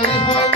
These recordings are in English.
Hare Hare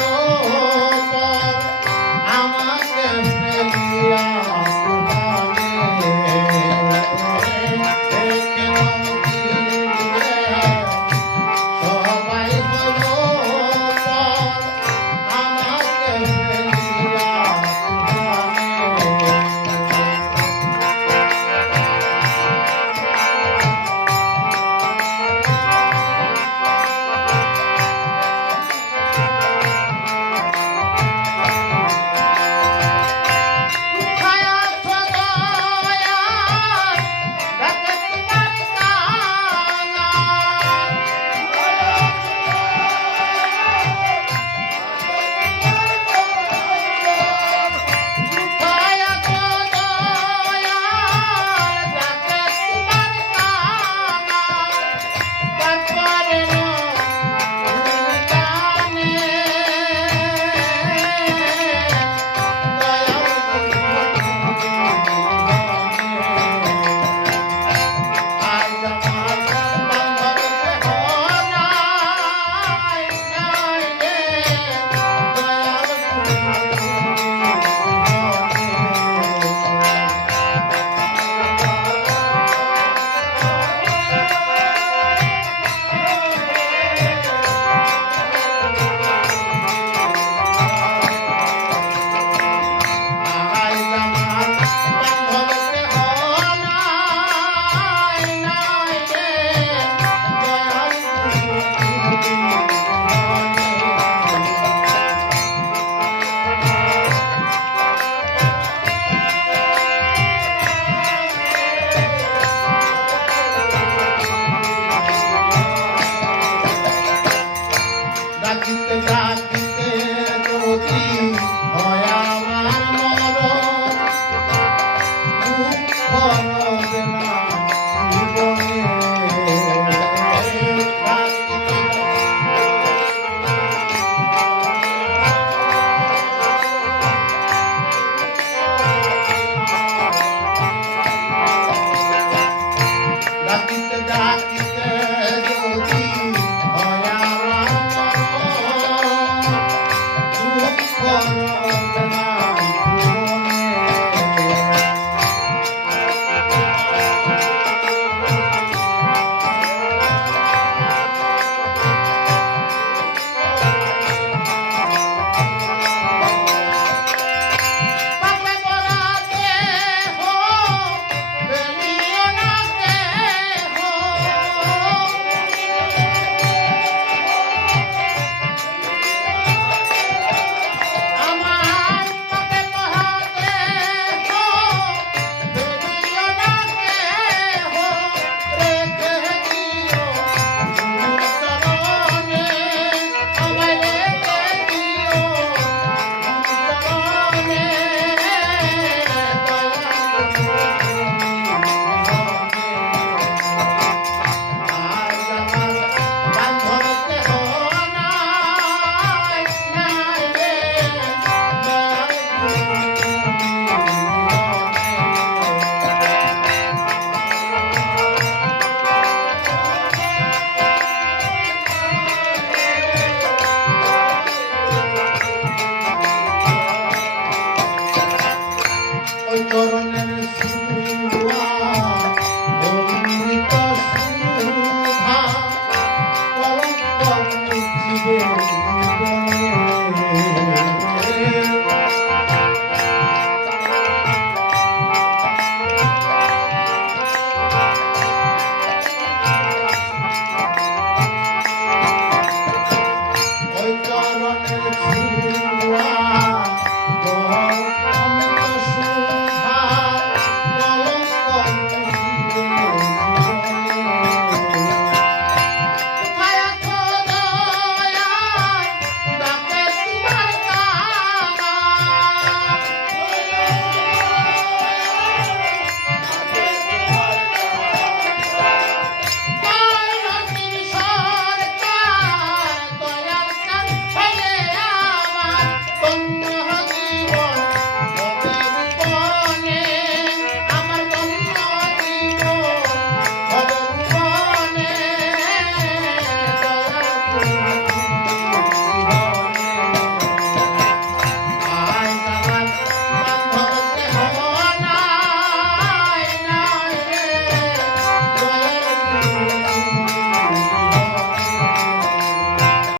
Charan